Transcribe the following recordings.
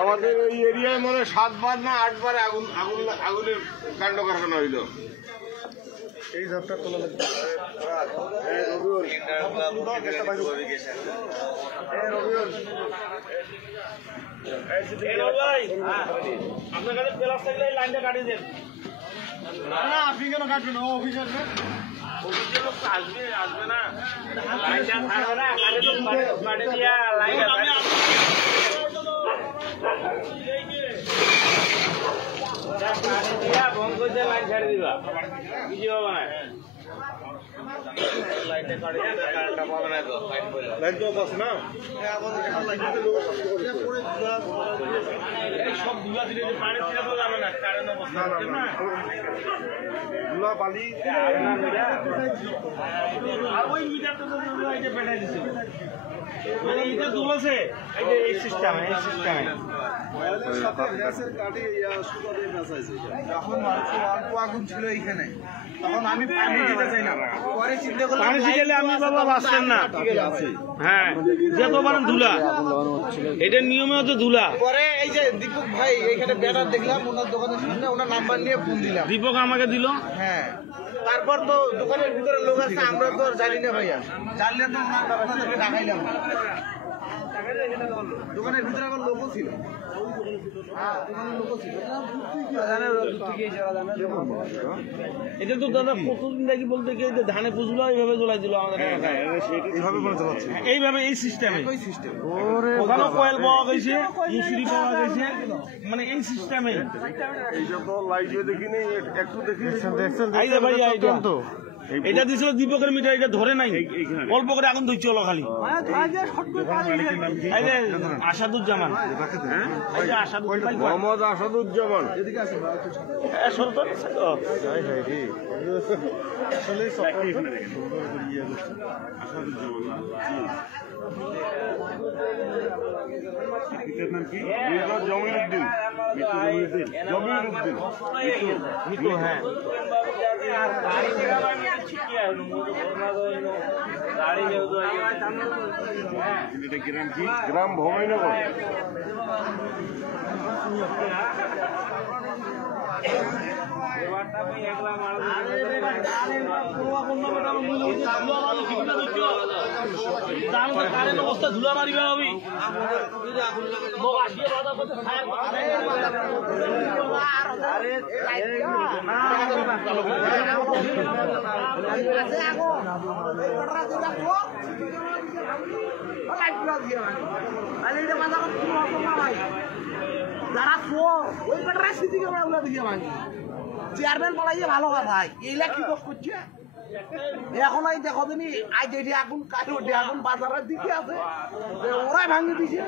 আমাদের এই এরিয়ায় মনে 7 বার না 8 বার আগুনের কাণ্ড কারখানা হইল। এই ঝড়টা তোলা লাগবে। আপনার কাছে প্লাস থাকলে এই লাইনটা কাটিয়ে দেন। না আপনি কেন কাটবেন? ও অফিস আসবে, অফিসের লোক আসবে না, লাইনটা থাকবে না, কাটে দিয়া লাইন বন্ধ করে দিয়ে লাইন ছেড়ে দিবা, কিছু হবে না। লাইনটা কাটে কারেন্টটা পাবে না তো, লাইন তো আছে না। সব ধুলা দিলে পানি ছেড়ে তো যাবে না, কারেন্ট অবস্থা না ধুলা বালি আর ওই মিটারটা তো পেটাই দিচ্ছে, মানে এটা তুলেছে এই সিস্টেমে যখন অল্প আগুন ছিল এইখানে, তখন আমি পানি দিতে চাই না, পরে চিন্তা করলাম পানি ছিটালে আমি বাবা বাঁচতেন না। হ্যাঁ, যত মানে ধুলা, এটা নিয়মে হচ্ছে ধুলা। পরে এই যে দীপক ভাই এখানে ব্যানার দেখলাম ওনার দোকানের সামনে, ওনার নাম্বার নিয়ে ফোন দিলাম। দীপক আমাকে দিল। হ্যাঁ, তারপর তো দোকানের ভিতরে লোক আছে, আমরা তো আর জানি না ভাইয়া, জানলে তো ওনাদেরকে ডাকাইলাম। দোকানের ভিতরে আবার লোকও ছিল। এটা তো দাদা প্রতিদিন দেখি বলতে কি ধানে পুজলো এইভাবে জ্বলাই দিল আমাদের এলাকায়, এইভাবে এই সিস্টেমে। ওখানেও কয়েল পাওয়া গেছে, মুসুরি পাওয়া গেছে, মানে এই সিস্টেমে। এইটা তো লাইটে দেখিনি, একটু দেখি এই যে ভাই এটা দিছিল দীপকের মিটার, এটা ধরে নাই, অল্প করে আগুন ধরছে হলো খালি। এই যে আসাদুজ্জামান, মোহাম্মদ আসাদুজ্জামান। নাম কি? জমিরুদ্দিন। মৃত, হ্যাঁ। এটা গ্রাম কি? গ্রাম ভবানীনগর। অবস্থা ধুলা মারিবে হবে। যারা চোর ওই বেটারা স্মৃতি ক্যামেরা দিয়ে ভাঙি, চেয়ারম্যান পালাইয়ে ভালো কথা, এইলা কি করছে এখন? এই দেখো তুমি আজ এটি আগুন কাজ আগুন বাজারের দিকে আছে, ওরাই ভাঙি দিছে।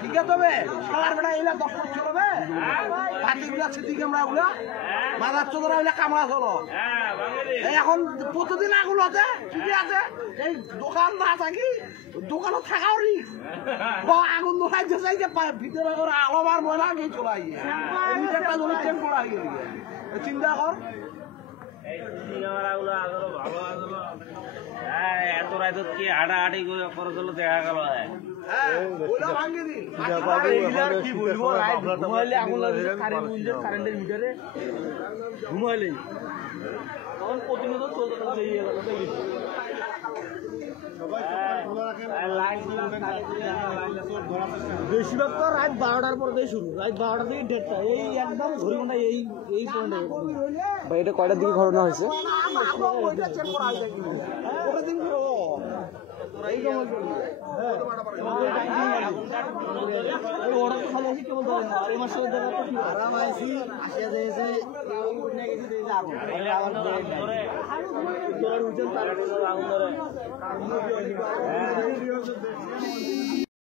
ঠিক আছে, তবে সালার বেটা এইলা 10 বছর চলবে, পাতিগুলা স্মৃতি ক্যামেরা গুলা বাজার চোরা ওইলা কামড়া চলো। এখন প্রতিদিন আগুন হচ্ছে, ঠিক আছে, এই দোকান না থাকি দোকানও থাকাও রিস্ক, আগুন দোকাইতে চাই যে ভিতরে করে আলোবার ময়লা গিয়ে চলে আইয়ে চিন্তা কর। এত রাত কি হাঁটাহাঁটি করে চলো দেখা গেল। কি বলবো, ঘুমাইলে আগুন লাগছে কারেন্টের মিটারে, ঘুমাইলে তখন প্রতিনিয়ত চলতে থাকছে। বেশিরভাগ তো রাত 12টার পর থেকে শুরু, রাত 12টা থেকে 1:30, এই একদম ঘড়ি ঘন্টা এই পয়েন্টে। এটা কয়টার দিকে ঘটনা হয়েছে?